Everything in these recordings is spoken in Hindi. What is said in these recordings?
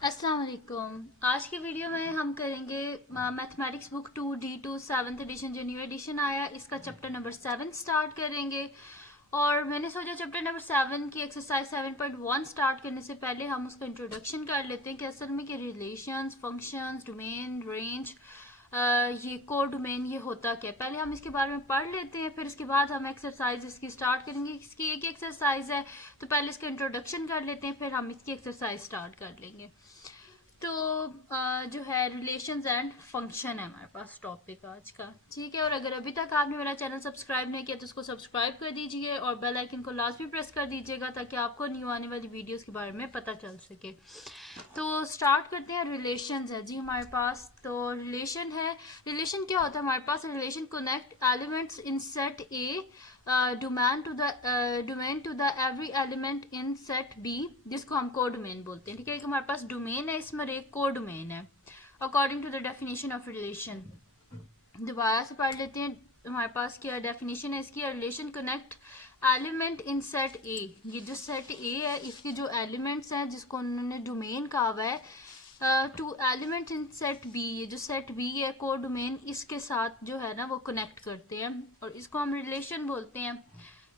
अस्सलाम वालेकुम। आज की वीडियो में हम करेंगे mathematics book 2D2 seventh addition जो न्यू एडिशन आया, इसका चैप्टर नंबर 7 स्टार्ट करेंगे। और मैंने सोचा चैप्टर नंबर 7 की एक्सरसाइज 7.1 स्टार्ट करने से पहले हम उसका इंट्रोडक्शन कर लेते हैं कि असल में कि रिलेशंस, फंक्शंस, डोमेन, रेंज, ये कोर डोमेन ये होता क्या है। पहले हम इसके बारे में पढ़ लेते हैं, फिर इसके बाद हम एक्सरसाइज इसकी स्टार्ट करेंगे। इसकी एक एक्सरसाइज है तो पहले इसका इंट्रोडक्शन कर लेते हैं, फिर हम इसकी एक्सरसाइज स्टार्ट कर लेंगे। तो जो है रिलेशंस एंड फंक्शन है हमारे पास टॉपिक आज का, ठीक है। और अगर अभी तक आपने मेरा चैनल सब्सक्राइब नहीं किया तो उसको सब्सक्राइब कर दीजिए और बेल आइकन को लाजमी प्रेस कर दीजिएगा ताकि आपको न्यू आने वाली वीडियोस के बारे में पता चल सके। तो स्टार्ट करते हैं। रिलेशंस है जी हमारे पास। तो रिलेशन है, रिलेशन क्या होता है हमारे पास? Relation connect elements in set A domain to the every element in set B, जिसको हम को डोमेन बोलते हैं, ठीक है। एक हमारे पास डोमेन है, इसमें एक को डोमेन है according to the definition of relation. दोबारा से पढ़ लेते हैं। हमारे पास क्या डेफिनेशन है इसकी? Relation connect element in set ए, ये जो सेट ए है इसके जो एलिमेंट्स हैं जिसको उन्होंने डोमेन कहा हुआ है, to element in set B, ये जो सेट बी है को डोमेन इसके साथ जो है ना वो कनेक्ट करते हैं और इसको हम रिलेशन बोलते हैं।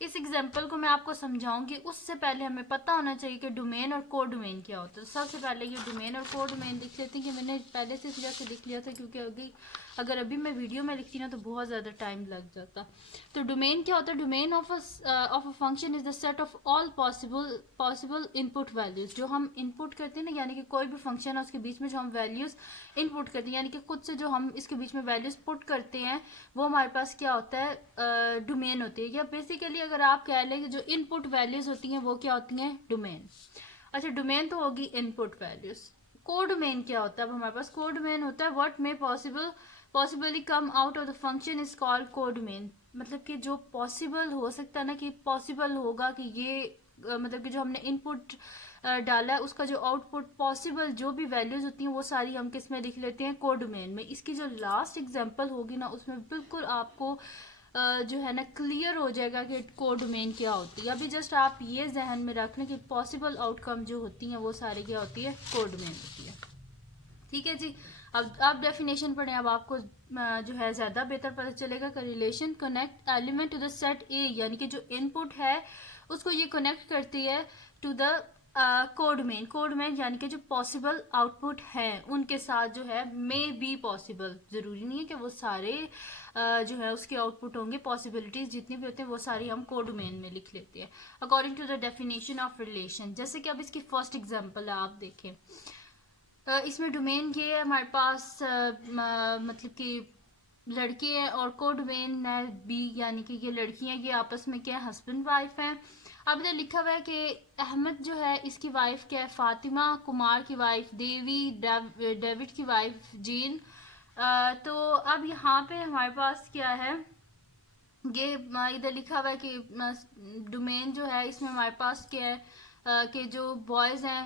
इस एग्जांपल को मैं आपको समझाऊंगी, उससे पहले हमें पता होना चाहिए कि डोमेन और को डोमेन क्या होता है। सबसे पहले ये डोमेन और को डोमेन लिख लेते हैं कि मैंने पहले से इस वजह से लिख लिया था क्योंकि अगर अभी मैं वीडियो में लिखती ना तो बहुत ज़्यादा टाइम लग जाता। तो डोमेन क्या होता है? Domain of a function is the set of all possible input values. जो हम इनपुट करते हैं ना, यानी कि कोई भी फंक्शन है उसके बीच में जो हम वैल्यूज इनपुट करते हैं, यानी कि खुद से जो हम इसके बीच में वैल्यूज पुट करते हैं, वो हमारे पास क्या होता है? डोमेन होती है। या बेसिकली अगर आप कह लें कि जो इनपुट वैल्यूज होती हैं वो क्या होती हैं? डोमेन। अच्छा, डोमेन तो होगी इनपुट वैल्यूज। को डोमेन क्या होता है? अब हमारे पास को डोमेन होता है what may possibly come out of the function is called को डोमेन। मतलब कि जो पॉसिबल हो सकता है ना, कि पॉसिबल होगा कि ये मतलब कि जो हमने इनपुट डाला है उसका जो आउटपुट पॉसिबल जो भी वैल्यूज होती हैं वो सारी हम किस में लिख लेते हैं? को डोमेन में। इसकी जो लास्ट एग्जांपल होगी ना उसमें बिल्कुल आपको जो है ना क्लियर हो जाएगा कि को डोमेन क्या होती है। अभी जस्ट आप ये जहन में रख लें कि पॉसिबल आउटकम जो होती हैं वो सारी क्या होती है? को डोमेन होती है, ठीक है जी। अब आप डेफिनेशन पढ़ें, अब आपको जो है ज़्यादा बेहतर पता चलेगा कि relation connect element to the set A, यानी कि जो इनपुट है उसको ये कनेक्ट करती है टू द कोड मेन यानी कि जो पॉसिबल आउटपुट हैं उनके साथ जो है मे बी पॉसिबल। ज़रूरी नहीं है कि वो सारे जो है उसके आउटपुट होंगे। पॉसिबिलिटीज जितनी भी होते हैं वो सारी हम कोड मेन में लिख लेते हैं according to the definition of relation. जैसे कि अब इसकी फर्स्ट एग्जाम्पल है, आप देखें। इसमें डोमेन ये है हमारे पास, मतलब कि लड़के हैं और को डोमेन है बी, यानी कि ये लड़कियां ये आपस में क्या हस्बैंड वाइफ हैं। अब इधर लिखा हुआ है कि अहमद जो है इसकी वाइफ क्या है? फातिमा, कुमार की वाइफ देवी, डेविड की वाइफ जीन। तो अब यहाँ पे हमारे पास क्या है? ये इधर लिखा हुआ है कि डोमेन जो है इसमें हमारे पास क्या है? कि जो बॉयज हैं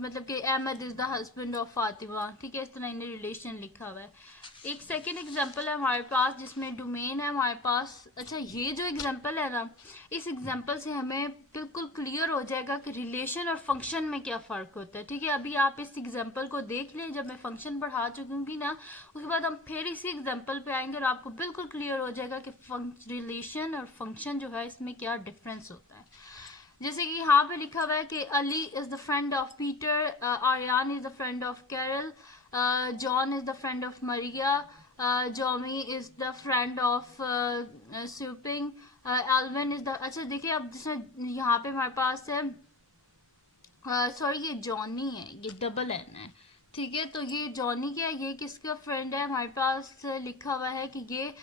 मतलब कि Ahmad is the husband of Fatima, ठीक है। इस तरह इन्हें रिलेशन लिखा हुआ है। एक सेकेंड एग्जांपल है हमारे पास जिसमें डोमेन है हमारे पास। अच्छा, ये जो एग्जांपल है ना, इस एग्जांपल से हमें बिल्कुल क्लियर हो जाएगा कि रिलेशन और फंक्शन में क्या फ़र्क होता है, ठीक है। अभी आप इस एग्जांपल को देख लें, जब मैं फंक्शन पढ़ा चुकूंगी ना उसके बाद हम फिर इसी एग्जांपल पे आएंगे और आपको बिल्कुल क्लियर हो जाएगा कि रिलेशन और फंक्शन जो है इसमें क्या डिफरेंस होता है। जैसे कि यहाँ पे लिखा हुआ है कि Ali is the friend of Peter, Aryan is the friend of Carol, John is the friend of Maria, Jomy is the friend of Syuping, Alvin is the. अच्छा देखिए, अब जैसे यहाँ पे हमारे पास है, सॉरी ये जॉनी है, ये डबल एन है, ठीक है। तो ये जॉनी क्या है? ये किसका फ्रेंड है? हमारे पास लिखा हुआ है कि ये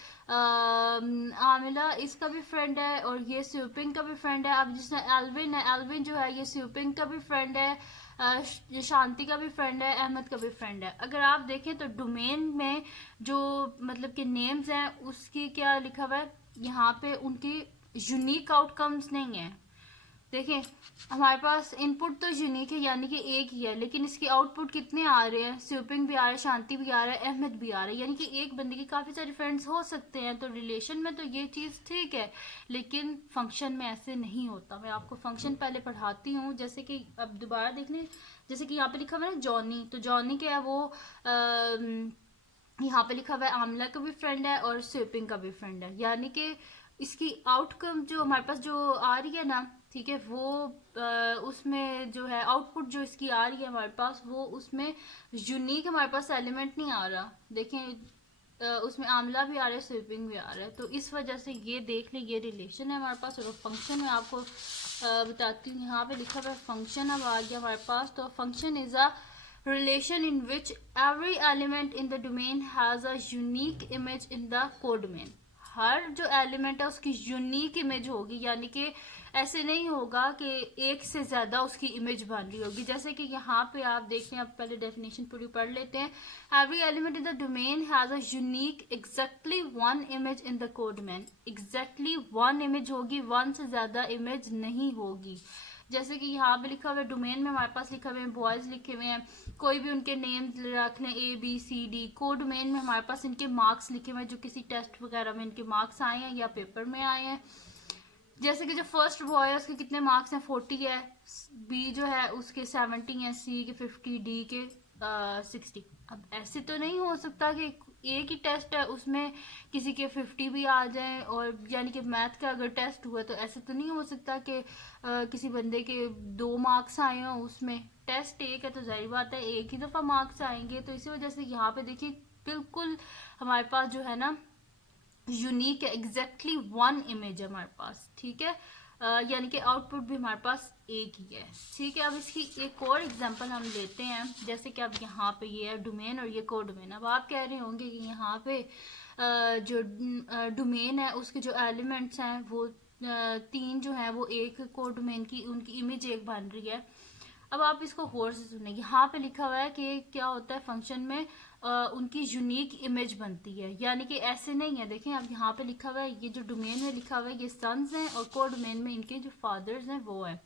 आमिला इसका भी फ्रेंड है और ये स्यूपिंग का भी फ्रेंड है। अब जिसने एल्विन है, एल्विन जो है ये स्यूपिंग का भी फ्रेंड है, शांति का भी फ्रेंड है, अहमद का भी फ्रेंड है। अगर आप देखें तो डोमेन में जो मतलब कि नेम्स हैं उसकी क्या लिखा हुआ है यहाँ पे? उनकी यूनिक आउटकम्स नहीं है, देखें हमारे पास इनपुट तो यूनिक है यानी कि एक ही है, लेकिन इसके आउटपुट कितने आ रहे हैं, स्यूपिंग भी आ रहा है, शांति भी आ रहा है, अहमद भी आ रहा है, यानी कि एक बंदे की काफ़ी सारे फ्रेंड्स हो सकते हैं। तो रिलेशन में तो ये चीज़ ठीक है, लेकिन फंक्शन में ऐसे नहीं होता। मैं आपको फंक्शन पहले पढ़ाती हूँ। जैसे कि अब दोबारा देख लें, जैसे कि यहाँ पे लिखा हुआ है ना जॉनी, तो जॉनी क्या है वो यहाँ पे लिखा हुआ है आमला का भी फ्रेंड है और स्वीपिंग का भी फ्रेंड है, यानी कि इसकी आउटकम जो हमारे पास जो आ रही है ना, ठीक है, वो उसमें जो है आउटपुट जो इसकी आ रही है हमारे पास, वो उसमें यूनिक हमारे पास एलिमेंट नहीं आ रहा। देखें उसमें आमला भी आ रहा है, स्वीपिंग भी आ रहा है, तो इस वजह से ये देख लें ये रिलेशन है हमारे पास। और फंक्शन में आपको बताती हूँ, यहाँ पे लिखा हुआ है फंक्शन अब आ गया हमारे पास। तो function is a relation in which every element in the domain has a unique image in the codomain। हर जो एलिमेंट है उसकी यूनिक इमेज होगी, यानी कि ऐसे नहीं होगा कि एक से ज़्यादा उसकी इमेज बन रही होगी। जैसे कि यहाँ पे आप देखते हैं, आप पहले डेफिनेशन पूरी पढ़ लेते हैं। Every element in the domain has a unique exactly one image in the codomain. Exactly one image होगी, वन से ज़्यादा इमेज नहीं होगी। जैसे कि यहाँ पे लिखा हुआ है डोमेन में हमारे पास लिखा हुए हैं बॉयज़ लिखे हुए हैं, कोई भी उनके नेम रख लें ABCD। को डोमेन में हमारे पास इनके मार्क्स लिखे हुए हैं, जो किसी टेस्ट वगैरह में इनके मार्क्स आए हैं या पेपर में आए हैं। जैसे कि जो फर्स्ट बॉय है उसके कितने मार्क्स हैं, 40 है, B जो है उसके 70 हैं, C के 50, D के 60। अब ऐसे तो नहीं हो सकता कि एक ही टेस्ट है उसमें किसी के 50 भी आ जाए, और यानी कि मैथ का अगर टेस्ट हुआ तो ऐसे तो नहीं हो सकता कि किसी बंदे के 2 मार्क्स आए हों। उसमें टेस्ट एक है तो जाहिर बात है एक ही दफ़ा मार्क्स आएंगे। तो इसी वजह से यहाँ पे देखिए बिल्कुल हमारे पास जो है ना यूनिक है, एग्जैक्टली वन इमेज है हमारे पास, ठीक है। यानी कि आउटपुट भी हमारे पास एक ही है, ठीक है। अब इसकी एक और एग्जांपल हम लेते हैं। जैसे कि अब यहाँ पे ये है डोमेन और ये को डोमेन। अब आप कह रहे होंगे कि यहाँ पे जो डोमेन है उसके जो एलिमेंट्स हैं वो 3 जो हैं वो एक को डोमेन की उनकी इमेज एक बन रही है। अब आप इसको गौर से सुने, यहाँ पे लिखा हुआ है कि क्या होता है फंक्शन में उनकी यूनिक इमेज बनती है, यानी कि ऐसे नहीं है। देखें अब यहाँ पे लिखा हुआ है, ये जो डोमेन में लिखा हुआ है ये सन्स हैं और को डोमेन में इनके जो फादर्स हैं वो हैं।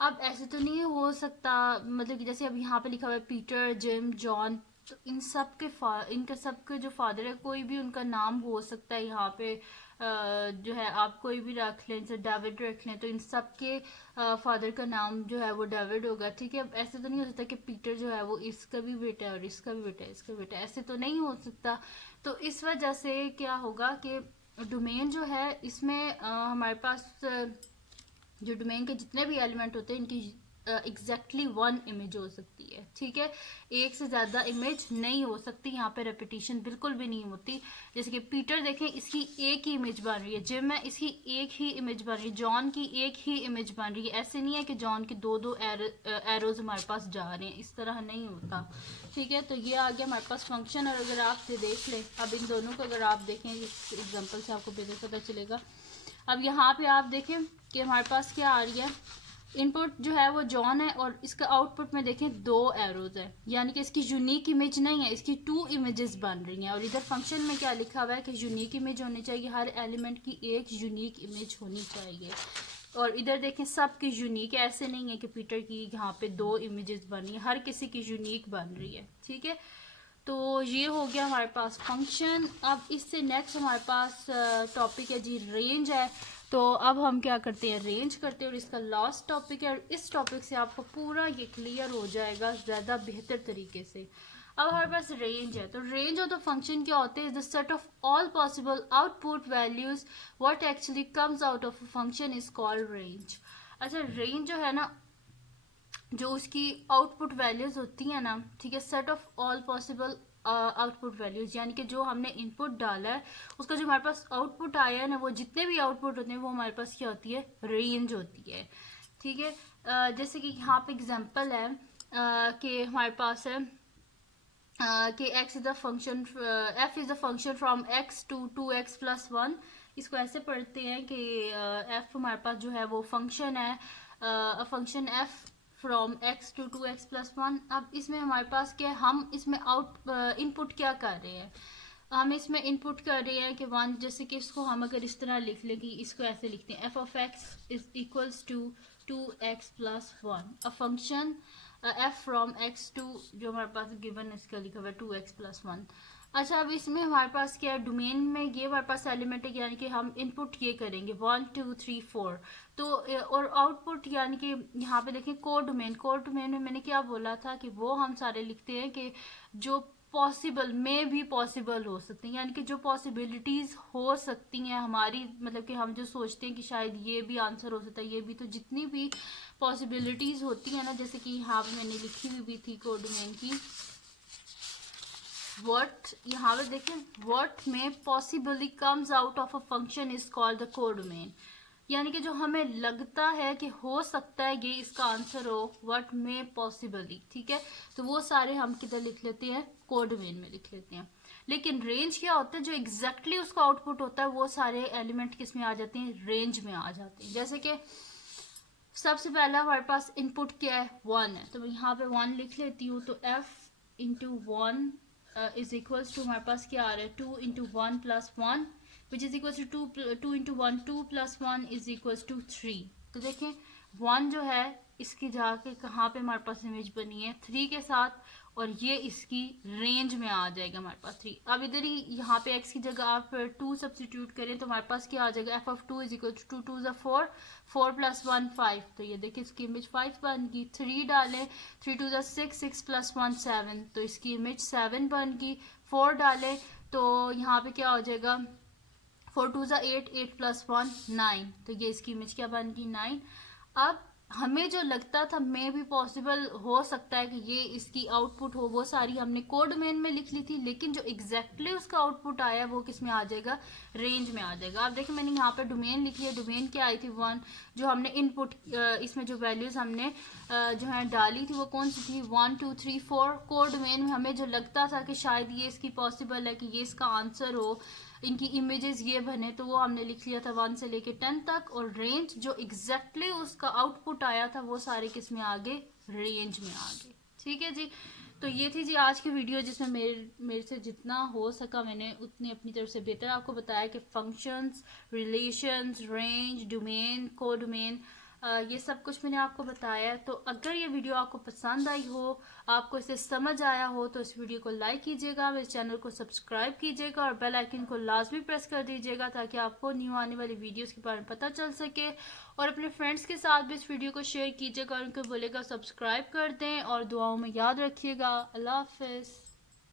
अब ऐसे तो नहीं हो सकता, मतलब कि जैसे अब यहाँ पे लिखा हुआ है पीटर, जिम, जॉन, तो इन सब के इनके सब के जो फादर है कोई भी उनका नाम हो सकता है। यहाँ पे जो है आप कोई भी रख लें, जैसे डेविड रख लें, तो इन सब के फादर का नाम जो है वो डेविड होगा, ठीक है। अब ऐसे तो नहीं हो सकता कि पीटर जो है वो इसका भी बेटा है और इसका भी बेटा है, इसका बेटा, ऐसे तो नहीं हो सकता। तो इस वजह से क्या होगा कि डोमेन जो है इसमें हमारे पास जो डोमेन के जितने भी एलिमेंट होते हैं इनकी एग्जैक्टली वन इमेज हो सकती है, ठीक है। एक से ज़्यादा इमेज नहीं हो सकती, यहाँ पे रेपिटेशन बिल्कुल भी नहीं होती। जैसे कि पीटर देखें इसकी एक ही इमेज बन रही है, जिम है इसकी एक ही इमेज बन रही है, जॉन की एक ही इमेज बन रही है। ऐसे नहीं है कि जॉन के दो दो एरोज हमारे पास जा रहे हैं, इस तरह नहीं होता, ठीक है। तो ये आ गया हमारे पास फंक्शन। और अगर आप देख लें, अब इन दोनों को अगर आप देखें इस एग्जाम्पल से आपको बेहतर पता चलेगा। अब यहाँ पे आप देखें कि हमारे पास क्या आ रही है, इनपुट जो है वो जॉन है और इसका आउटपुट में देखें 2 एरोज है, यानी कि इसकी यूनिक इमेज नहीं है, इसकी 2 इमेजेस बन रही हैं। और इधर फंक्शन में क्या लिखा हुआ है कि यूनिक इमेज होनी चाहिए, हर एलिमेंट की एक यूनिक इमेज होनी चाहिए। और इधर देखें सब की यूनिक है, ऐसे नहीं है कि पीटर की यहाँ पे 2 इमेजेस बन रही है, हर किसी की यूनिक बन रही है, ठीक है। तो ये हो गया हमारे पास फंक्शन। अब इससे नेक्स्ट हमारे पास टॉपिक है जी रेंज है। तो अब हम क्या करते हैं, रेंज करते हैं, और इसका लास्ट टॉपिक है। और इस टॉपिक से आपको पूरा ये क्लियर हो जाएगा ज़्यादा बेहतर तरीके से। अब हमारे पास रेंज है, तो रेंज ऑफ द फंक्शन क्या होते हैं, the set of all possible output values what actually comes out of a function is called range. अच्छा रेंज जो है ना, जो उसकी आउटपुट वैल्यूज होती हैं ना, ठीक है, set of all possible output values, यानी कि जो हमने इनपुट डाला है उसका जो हमारे पास आउटपुट आया है ना, वो जितने भी आउटपुट होते हैं वो हमारे पास क्या होती है, रेंज होती है, ठीक है। जैसे कि यहाँ पे एग्जांपल है कि हमारे पास है कि x is the function, f is the function from x to 2x plus 1। इसको ऐसे पढ़ते हैं कि f हमारे पास जो है वो फंक्शन है, function f from x to 2x plus 1। अब इसमें हमारे पास क्या है, हम इसमें इनपुट क्या कर रहे हैं, हम इसमें इनपुट कर रहे हैं कि 1, जैसे कि इसको हम अगर इस तरह लिख लें कि इसको ऐसे लिखते हैं f of x is equals to 2x plus 1 a function f from x to, जो हमारे पास गिवन इसका लिखा हुआ है 2x प्लस 1। अच्छा, अब इसमें हमारे पास क्या है, डोमेन में ये हमारे पास एलिमेंट है, यानी कि हम इनपुट ये करेंगे 1 2 3 4, तो और आउटपुट यानी कि यहाँ पे देखें कोड डोमेन में मैंने क्या बोला था कि वो हम सारे लिखते हैं कि जो पॉसिबल में भी पॉसिबल हो सकते हैं, यानी कि जो पॉसिबिलिटीज हो सकती हैं हमारी, मतलब कि हम जो सोचते हैं कि शायद ये भी आंसर हो सकता है, ये भी, तो जितनी भी पॉसिबिलिटीज होती है ना, जैसे कि यहाँ पे मैंने लिखी हुई भी थी कोड डोमेन की, what यहाँ पे देखें, what में possibly comes out of a function is called the codomain, यानी कि जो हमें लगता है कि हो सकता है ये इसका आंसर हो, what में possibly, ठीक है, तो वो सारे हम किधर लिख लेते हैं, कोडोमेन में लिख लेते हैं। लेकिन रेंज क्या होता है, जो एग्जैक्टली उसका आउटपुट होता है वो सारे एलिमेंट किस में आ जाते हैं, रेंज में आ जाते हैं। जैसे कि सबसे पहला हमारे पास इनपुट क्या है, 1 है, तो मैं यहाँ पे 1 लिख लेती हूँ, तो f into 1 is equals to, हमारे पास क्या आ रहा है, 2 into 1 plus 1 which is equals to 2 into 1 2 plus 1 is equals to 3। तो देखें 1 जो है इसकी जाके कहाँ पे हमारे पास इमेज बनी है, 3 के साथ, और ये इसकी रेंज में आ जाएगा हमारे पास 3। अब इधर ही यहाँ पे x की जगह आप 2 सब्सटीट्यूट करें तो हमारे पास क्या आ जाएगा, f of 2 is equal to 2 2 4 4 plus 1 5, तो ये देखिए इसकी इमेज 5 बन गई। 3 डालें, 3 2 6 6 प्लस 1 7, तो इसकी इमेज 7 बन गई। 4 डालें तो यहाँ पे क्या हो जाएगा, 4 2 8 8 प्लस 1 9, तो ये इसकी इमेज क्या बन गई, 9। अब हमें जो लगता था मे भी पॉसिबल हो सकता है कि ये इसकी आउटपुट हो, वो सारी हमने कोड डोमेन में लिख ली थी, लेकिन जो एग्जैक्टली उसका आउटपुट आया वो किस में आ जाएगा, रेंज में आ जाएगा। अब देखिए मैंने यहाँ पर डोमेन लिखी है, डोमेन क्या आई थी 1, जो हमने इनपुट इसमें जो वैल्यूज हमने जो है डाली थी वो कौन सी थी, 1 2 3 4। कोड डोमेन में हमें जो लगता था कि शायद ये इसकी पॉसिबल है कि ये इसका आंसर हो, इनकी इमेजेस ये बने, तो वो हमने लिख लिया था 1 से लेके 10 तक, और रेंज जो एग्जैक्टली उसका आउटपुट आया था वो सारे किस में आ गए, रेंज में आ गए। ठीक है जी, तो ये थी जी आज की वीडियो, जिसमें मेरे से जितना हो सका मैंने उतनी अपनी तरफ से बेहतर आपको बताया कि functions, relations, range, domain, codomain, ये सब कुछ मैंने आपको बताया है। तो अगर ये वीडियो आपको पसंद आई हो, आपको इसे समझ आया हो, तो इस वीडियो को लाइक कीजिएगा, मेरे चैनल को सब्सक्राइब कीजिएगा और बेल आइकन को लाजमी प्रेस कर दीजिएगा, ताकि आपको न्यू आने वाली वीडियोस के बारे में पता चल सके। और अपने फ्रेंड्स के साथ भी इस वीडियो को शेयर कीजिएगा और उनको बोलेगा सब्सक्राइब कर दें, और दुआओं में याद रखिएगा। अल्लाह हाफिज़।